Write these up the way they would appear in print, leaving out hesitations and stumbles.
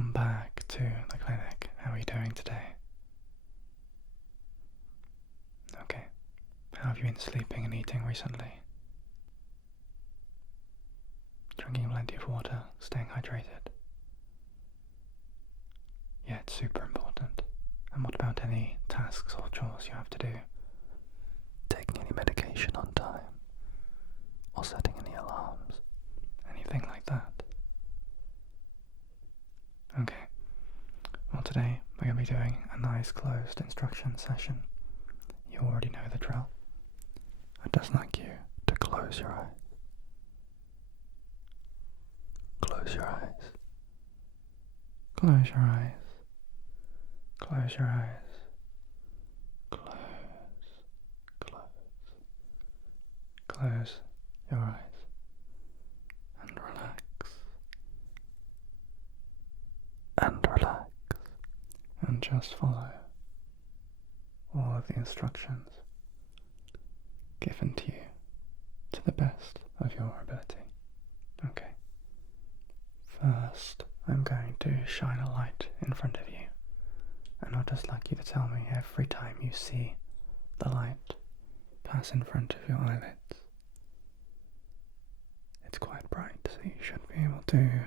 welcome back to the clinic. How are you doing today? Okay. How have you been sleeping and eating recently? Drinking plenty of water, staying hydrated. Yeah, it's super important. And what about any tasks or chores you have to do? Taking any medication on time? Or setting any alarms? Anything like that? Okay. Well, today we're going to be doing a nice closed instruction session. You already know the drill. I'd just like you to close your eyes. Close your eyes. Close your eyes. Close your eyes. Close. Close your eyes. And relax. And relax. And just follow all of the instructions given to you to the best of your ability. Okay. First, I'm going to shine a light in front of you, and I'd just like you to tell me every time you see the light pass in front of your eyelids. It's quite bright, so you should be able to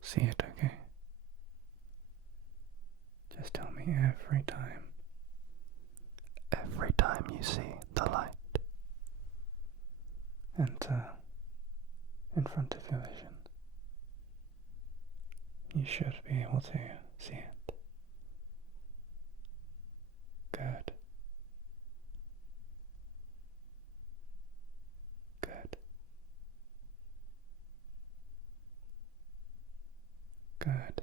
see it, okay? Just tell me every time. Every time you see the light enter in front of your vision, you should be able to see it. Good. Good. Good.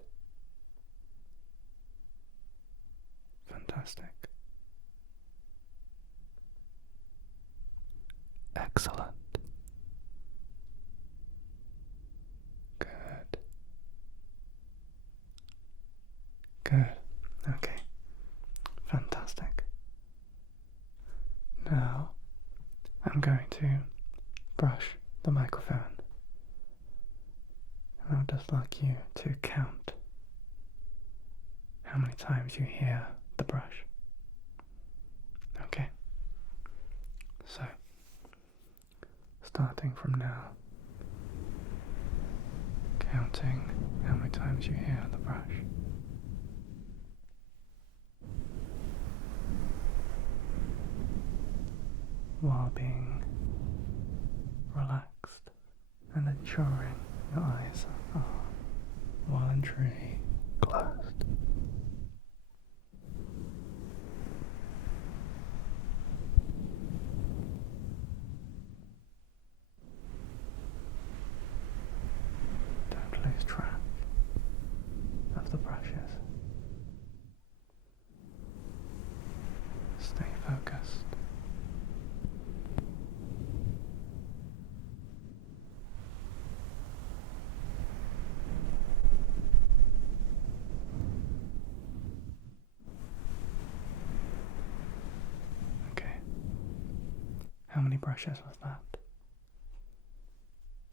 Fantastic. Excellent. Good. Good. Okay. Fantastic. Now, I'm going to brush the microphone. And I'd just like you to count how many times you hear the brush. Okay? So, starting from now, counting how many times you hear the brush. While being relaxed and ensuring your eyes are well and truly closed. Don't lose track of the brushes. Stay focused. How many brushes was that?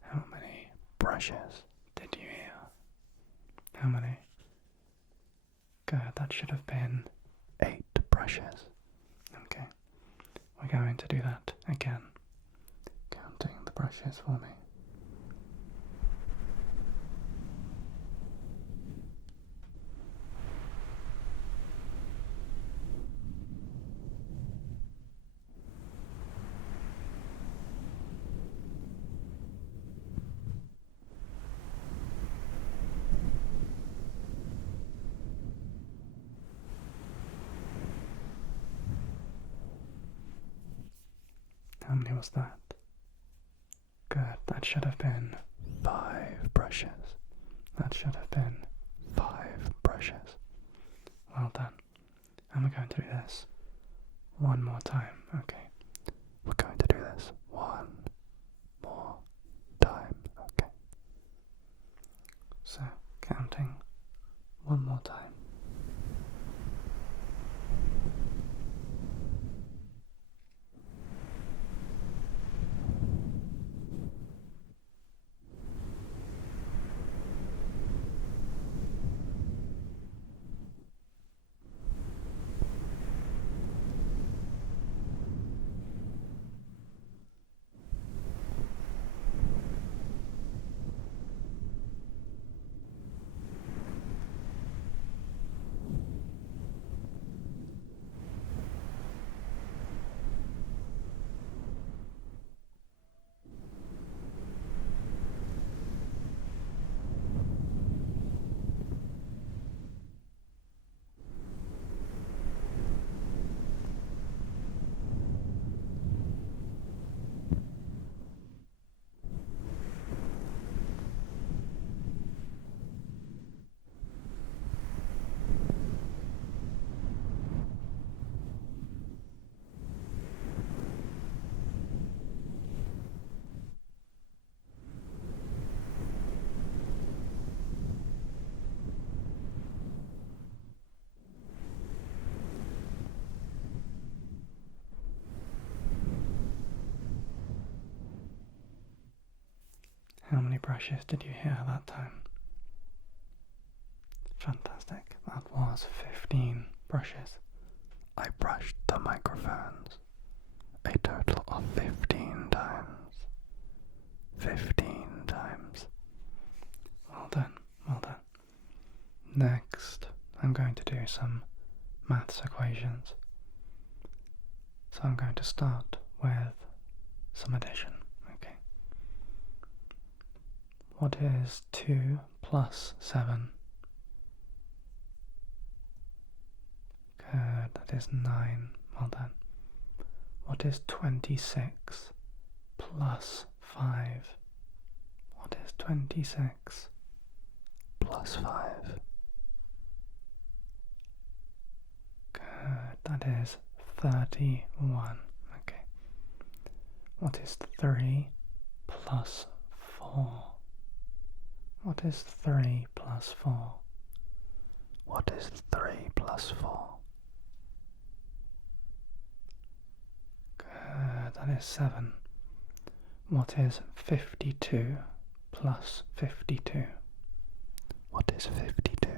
How many brushes did you hear? How many? Good, that should have been 8 brushes. Okay, we're going to do that again. Counting the brushes for me. How many was that? Good, that should have been 5 brushes. That should have been 5 brushes. Well done. And we're going to do this one more time, okay? We're going to do this one more time, okay? So, counting one more time. How many brushes did you hear that time? Fantastic. That was 15 brushes. I brushed the microphones a total of 15 times. 15 times. Well done, well done. Next, I'm going to do some maths equations. So I'm going to start with some addition, okay? What is 2 plus 7? Good, that is 9, well done. What is 26 plus 5? What is 26 plus 5? Good, that is 31. Okay. What is 3 plus 4? What is 3 plus 4? What is 3 plus 4? Good, that is 7. What is 52 plus 52? What is 52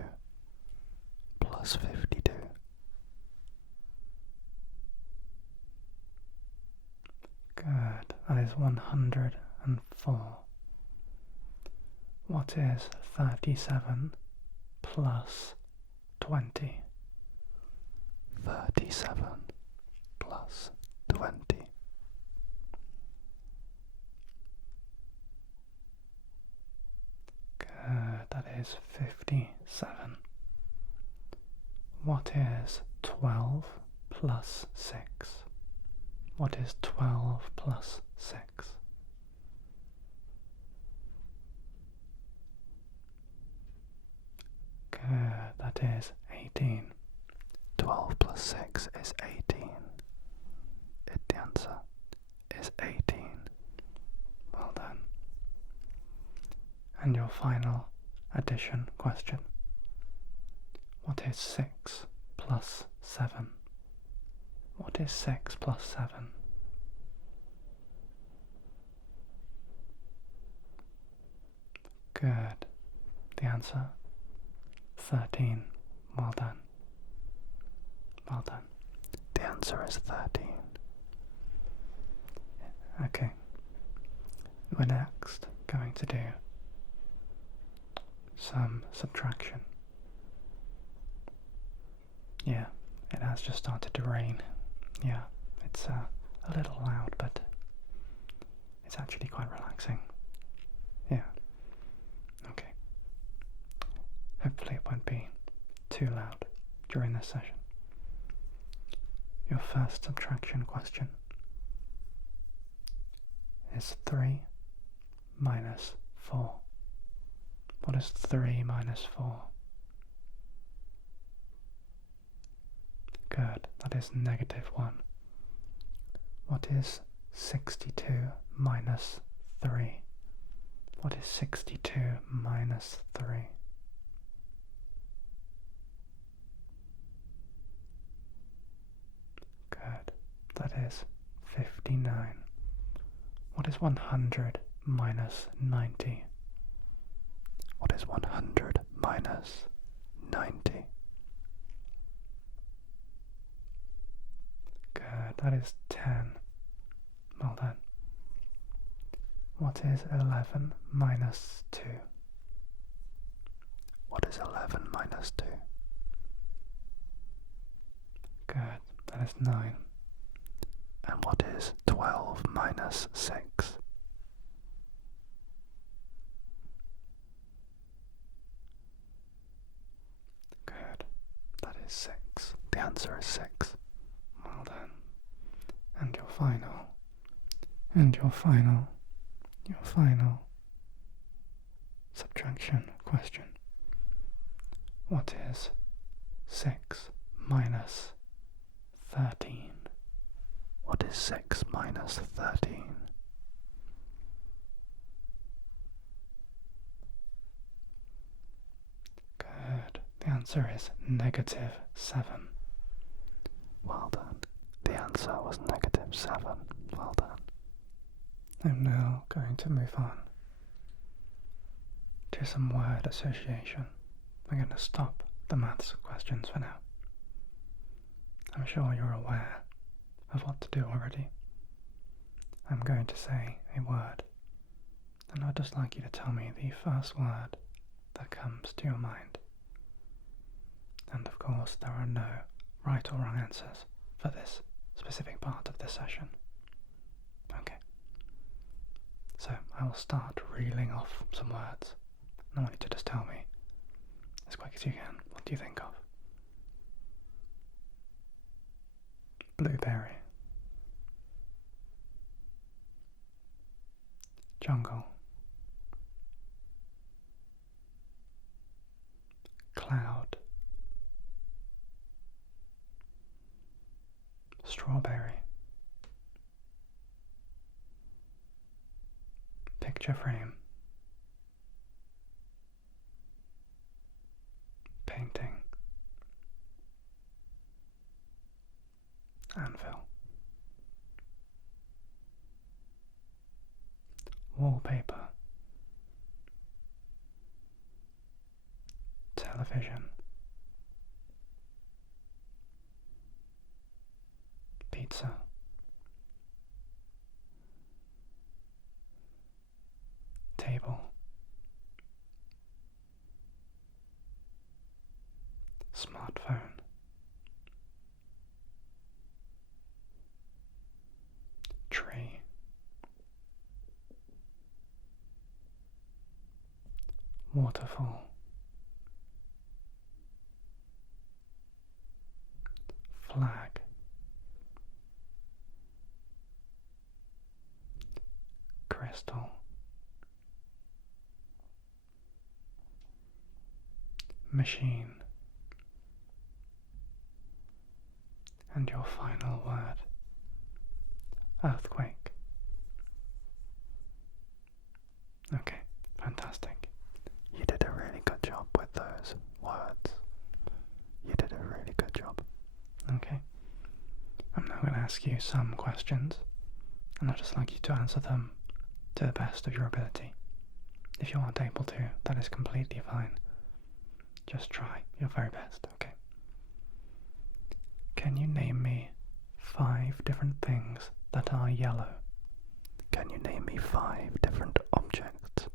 plus 52? Good, that is 104. What is 37 plus 20? 37 plus 20. Good, that is 57. What is 12 plus 6? What is 12 plus 6? Good, that is 18. 12 plus 6 is 18. The answer is 18. Well done. And your final addition question. What is 6 plus 7? What is 6 plus 7? Good. The answer, 13. Well done. Well done. The answer is 13. Okay. We're next going to do some subtraction. Yeah, it has just started to rain. Yeah, it's a little loud, but it's actually quite relaxing. Yeah. Okay. Hopefully it won't be too loud during this session. Your first subtraction question is 3 minus 4. What is 3 minus 4? Good, that is negative 1. What is 62 minus 3? What is 62 minus 3? Good, that is 59. What is 100 minus 90? What is 100 minus 90? Good, that is 10. Well done. What is 11 minus 2? What is 11 minus 2? Good, that is 9. And what is 12 minus 6? Good, that is 6. The answer is 6. Well done. And your final subtraction question. What is 6 minus 13? What is 6 minus 13? Good. The answer is negative 7. Well done. The answer was negative 7. Well done. I'm now going to move on you some word association. We're going to stop the maths questions for now. I'm sure you're aware of what to do already. I'm going to say a word, and I'd just like you to tell me the first word that comes to your mind. And of course, there are no right or wrong answers for this specific part of this session. Okay. So I will start reeling off some words. I want you to just tell me, as quick as you can, what do you think of? Blueberry. Jungle. Cloud. Strawberry. Picture frame. Painting. Anvil. Wallpaper. Television. Pizza. Table. Smartphone. Tree. Waterfall. Flag. Crystal. Machine. And your final word, earthquake. Okay, fantastic. You did a really good job with those words. You did a really good job. Okay, I'm now going to ask you some questions, and I'd just like you to answer them to the best of your ability. If you aren't able to, that is completely fine. Just try your very best, okay? Can you name me 5 different things that are yellow? Can you name me 5 different objects?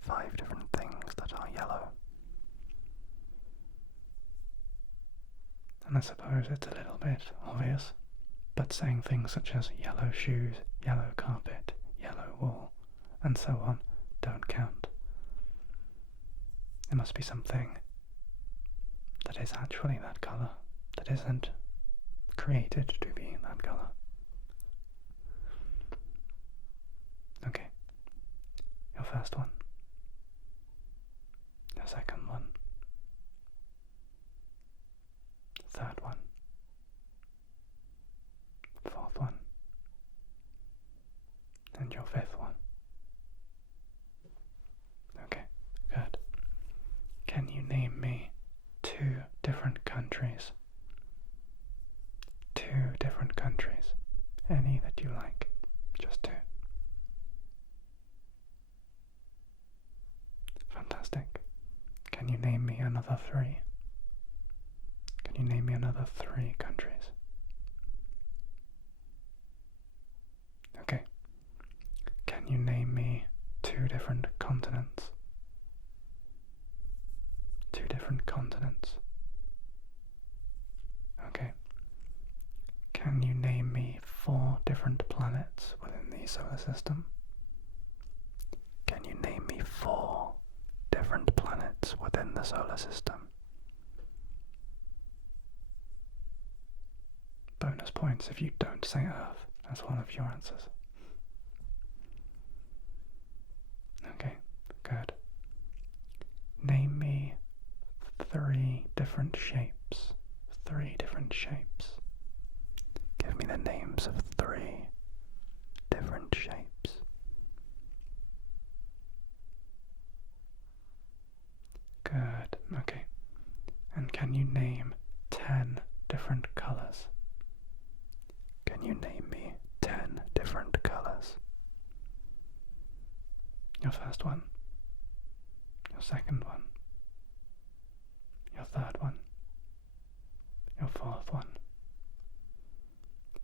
5 different things that are yellow. And I suppose it's a little bit obvious, but saying things such as yellow shoes, yellow carpet, yellow wall, and so on don't count. There must be something that is actually that colour, that isn't created to be that colour. Okay, your first one, your second one, third one, fourth one, and your fifth one. Okay, good. Can you name me 2 different countries? 2 different countries. Any that you like. Just 2. Fantastic. Can you name me another 3? Can you name me another 3 countries? Okay. Can you name me 2 different continents? 2 different continents. Okay. Can you name me 4 different planets within the solar system? Can you name me 4 different planets within the solar system? Bonus points if you don't say Earth as one of your answers. Okay, good. Name me 3 different shapes. 3 different shapes. Give me the names of 3 different shapes. Good, okay. And can you name 10 different colours? Can you name me 10 different colours? Your first one, your second one, your third one, your fourth one,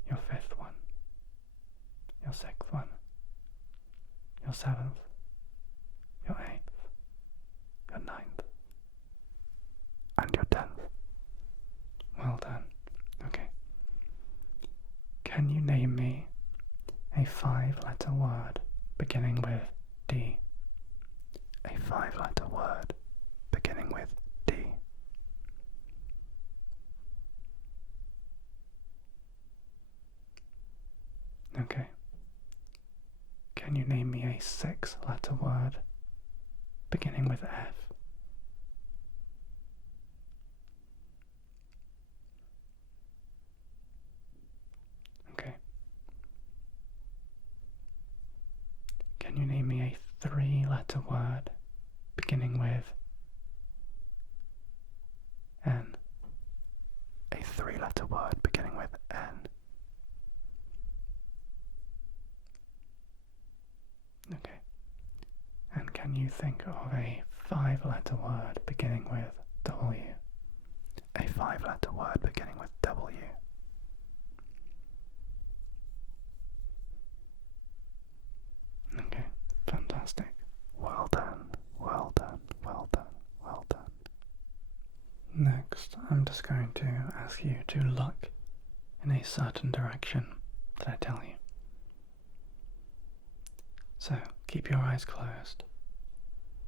your fifth one, your sixth one, your seventh, your eighth, your ninth, and your 10th. Well done. Okay. Can you name me a 5-letter word beginning with D? A 5-letter word beginning with D. Okay. Can you name me a 6-letter word beginning with F? Okay. Can you name me a 3-letter word beginning with N? A 3-letter word beginning with N. Okay. And can you think of a 5-letter word beginning with W? A 5-letter word beginning with W. Okay, fantastic. Well done, well done, well done, well done. Next, I'm just going to ask you to look in a certain direction that I tell you. So, keep your eyes closed,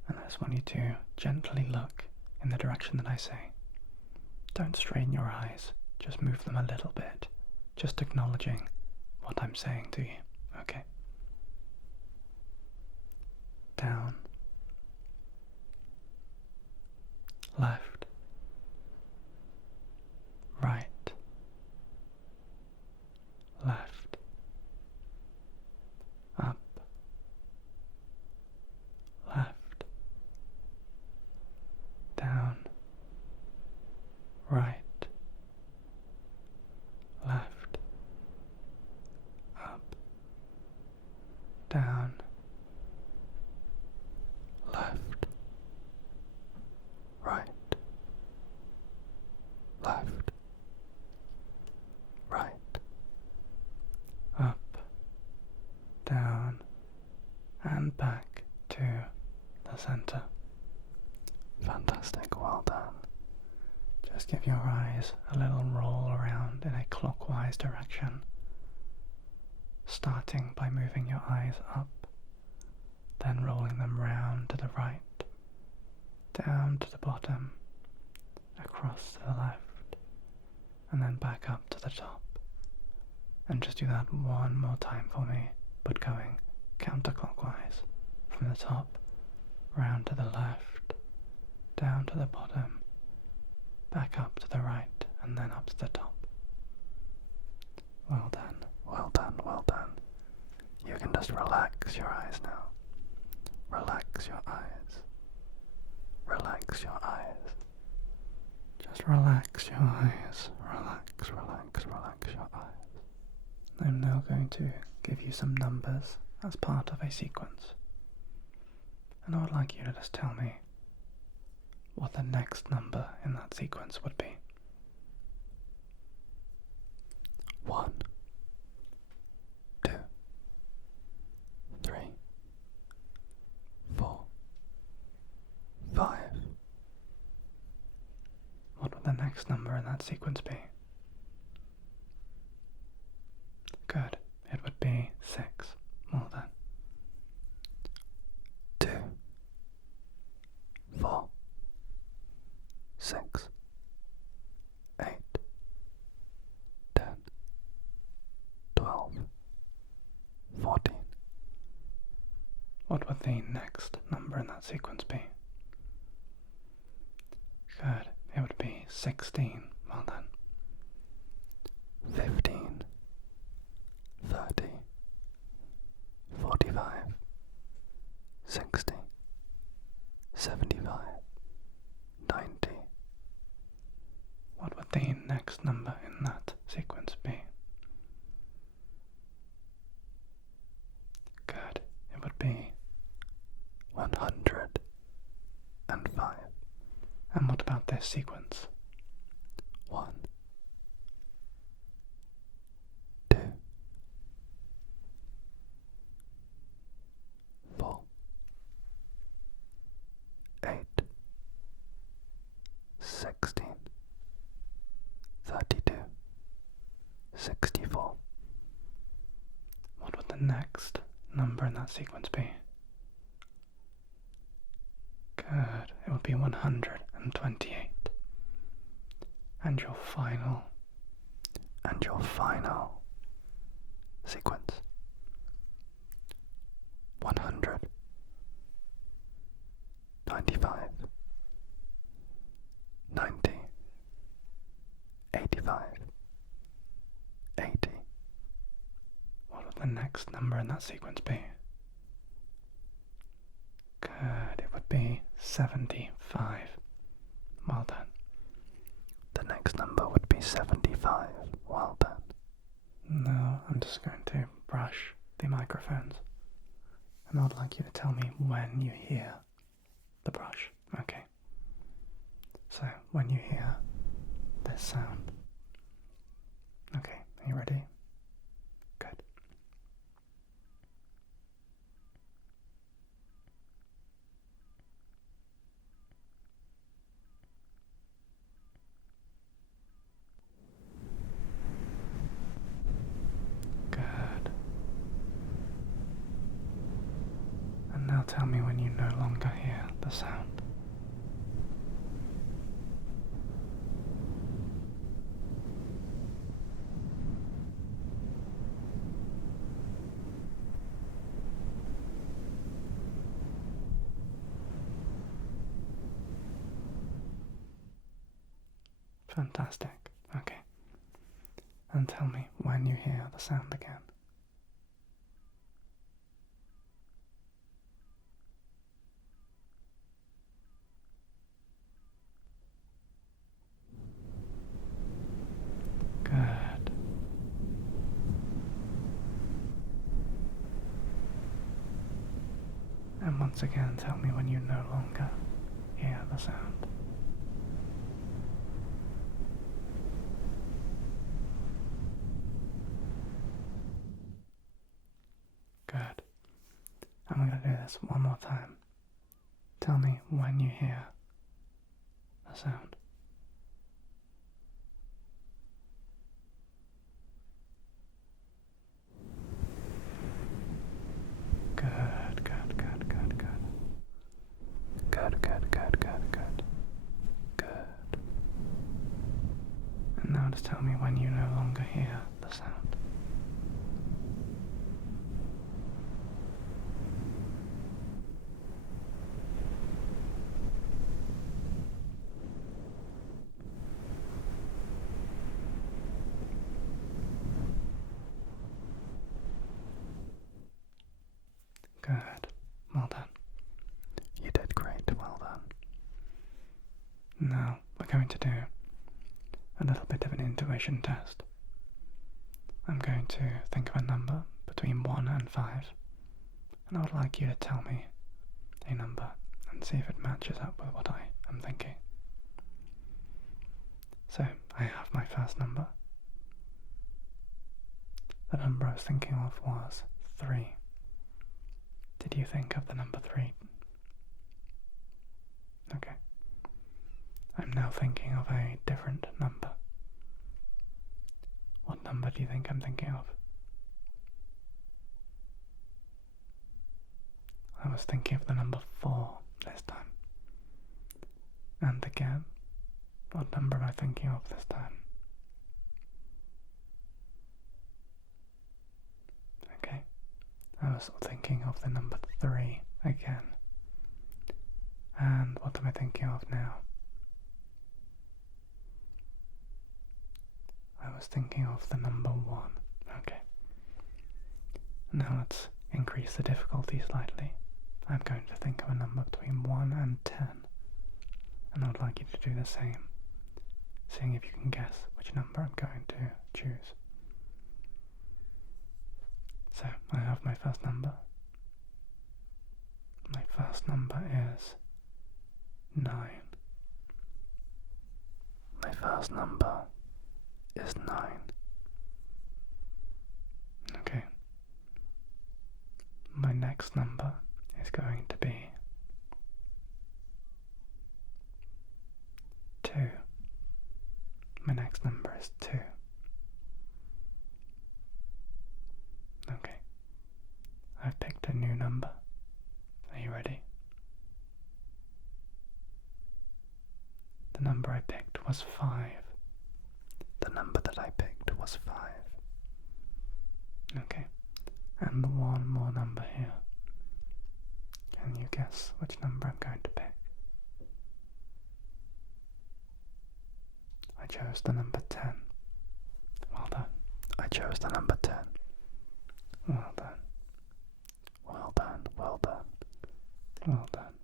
and I just want you to gently look in the direction that I say. Don't strain your eyes, just move them a little bit, just acknowledging what I'm saying to you, okay? Down, left, right, left, up, left, down, right, left, up, down, left, right, left, right, up, down, and back to the center. Fantastic, well done. Just give your eyes a little roll around in a clockwise direction, starting by moving your eyes up, then rolling them round to the right, down to the bottom, across to the left, and then back up to the top. And just do that one more time for me, but going counterclockwise, from the top, round to the left, down to the bottom, back up to the right, and then up to the top. Well done, well done, well done. You can just relax your eyes now. Relax your eyes. Relax your eyes. Just relax your eyes. Relax, relax, relax your eyes. I'm now going to give you some numbers as part of a sequence. And I would like you to just tell me what the next number in that sequence would be. 1, 2, 3, 4, 5. What would the next number in that sequence be? Good. It would be 6. Well done. 2, 4, 6, 8, 10, 12, 14. What would the next number in that sequence be? Good. It would be 16. Well done. 15, 30, 45, 60, 75, 90. What would the next number in that sequence be? Good. It would be 100. And what about this sequence? 1, 2, 4, 8, 16, 32, 64. What would the next number in that sequence be? Good, it would be 128. And your final sequence. 100, 95, 90, 85, 80. What would the next number in that sequence be? Good, it would be 75. Well done. The next number would be 75. Well done. Now I'm just going to brush the microphones, and I'd like you to tell me when you hear the brush. Okay. So when you hear this sound. Okay, are you ready? Good. Good. And now tell me when you no longer hear the sound. Fantastic. Okay. And tell me when you hear the sound again. Good. And once again, tell me when you no longer hear the sound. Good. And we're going to do this one more time. Tell me when you hear the sound. Good, good, good, good, good. Good, good, good, good, good. Good. And now just tell me when you no longer hear the sound. Good. Well done. You did great. Well done. Now we're going to do a little bit of an intuition test. I'm going to think of a number between 1 and 5, and I would like you to tell me a number and see if it matches up with what I am thinking. So I have my first number. The number I was thinking of was 3. Did you think of the number 3? Okay. I'm now thinking of a different number. What number do you think I'm thinking of? I was thinking of the number 4 this time. And again, what number am I thinking of this time? Okay. I was thinking of the number 3 again. And what am I thinking of now? I was thinking of the number 1. Okay. Now let's increase the difficulty slightly. I'm going to think of a number between 1 and 10. And I would like you to do the same, seeing if you can guess which number I'm going to choose. So, I have my first number. My first number is 9. My first number is 9. Okay. My next number is going to be 2. My next number is 2. Okay. I've picked a new number. Are you ready? The number I picked was 5. The number that I picked was 5. Okay. And one more number here. Can you guess which number I'm going to pick? I chose the number 10. Well done. I chose the number 10. Well done. Well done, well done, well done.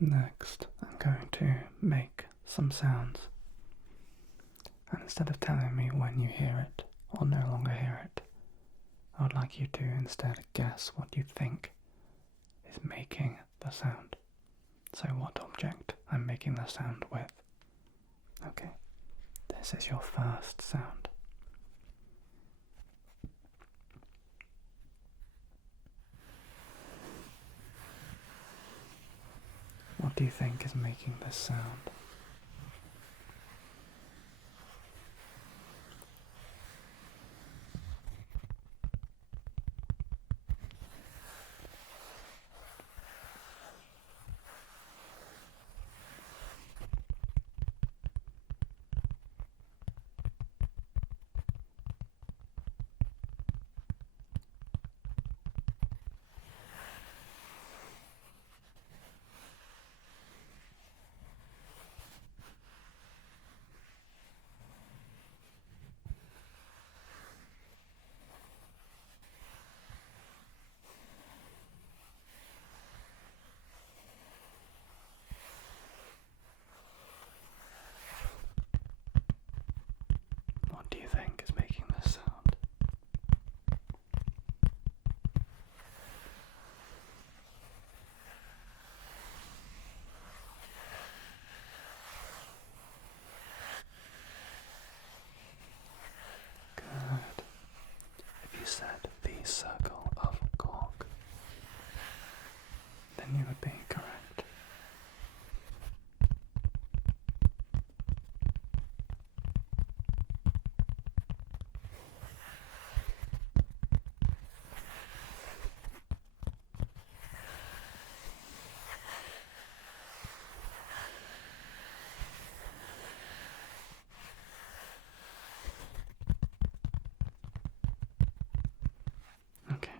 Next, I'm going to make some sounds. And instead of telling me when you hear it or no longer hear it, I would like you to instead guess what you think is making the sound. So what object I'm making the sound with. Okay, this is your first sound. What do you think is making this sound? What do you think is making this sound? Good. If you said the circle of cork, then you would be correct. Okay.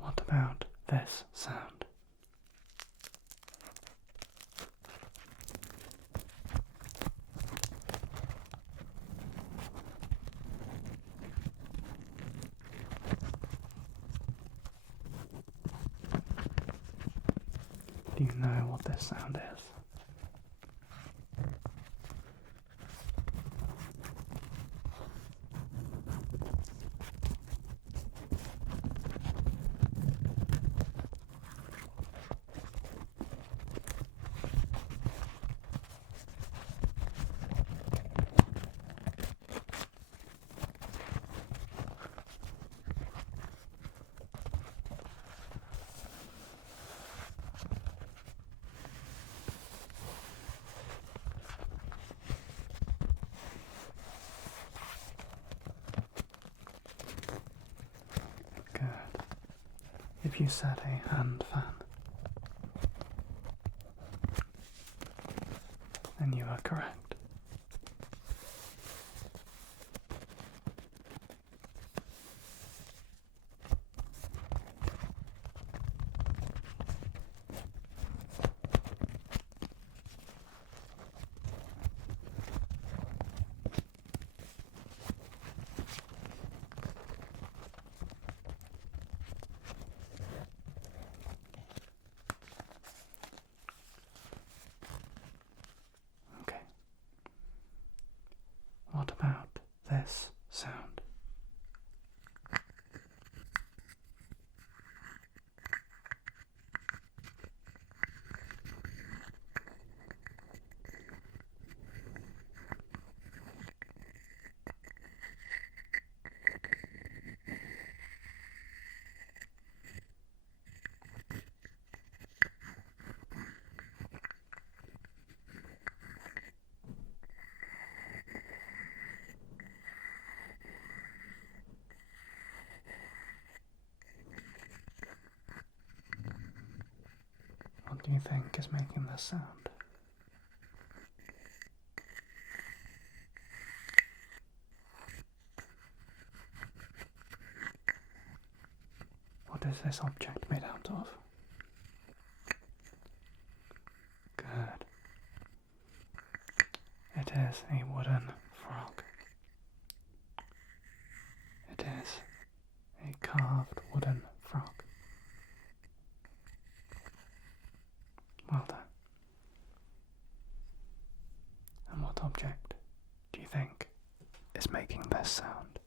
What about this sound? Do you know what this sound is? Good. If you said a hand fan, then you are correct. Okay. What about this sound? you think is making this sound? What is this object made out of? Good. It is a wooden frog. It is a carved wooden frog. Well done. And what object do you think is making this sound?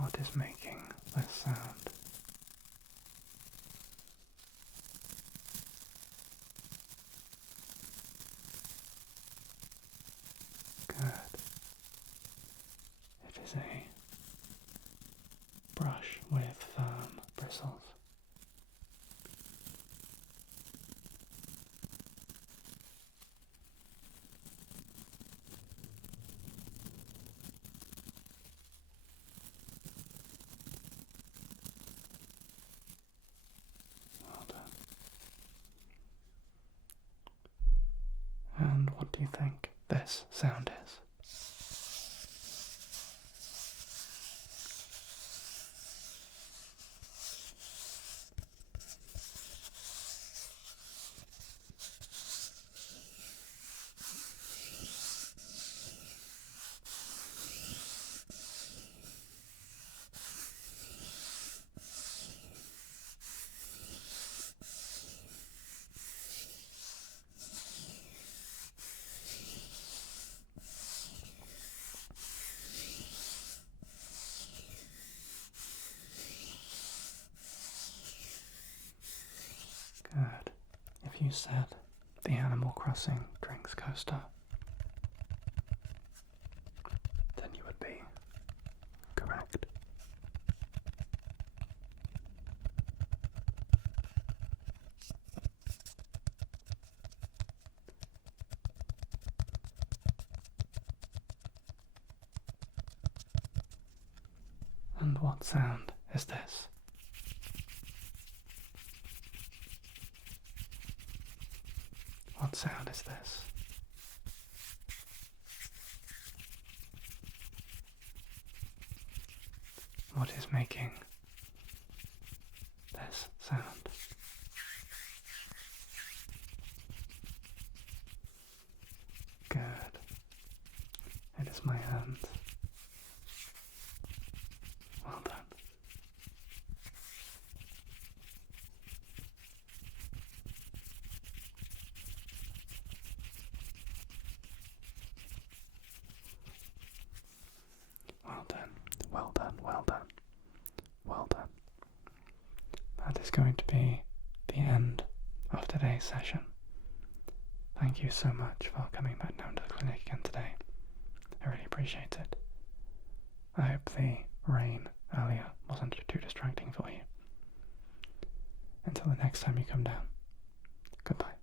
What is making this sound? Good. It is a brush with firm bristles. Well done. And what do you think this sound is? Good. If you said the Animal Crossing drinks coaster, then you would be correct. And what sound is this? What sound is this? What is making this sound? Good. It is my hands. Well done. Well done, well done, well done, well done. That is going to be the end of today's session. Thank you so much for coming back down to the clinic again today. I really appreciate it. I hope the rain earlier wasn't too distracting for you. Until the next time you come down, goodbye.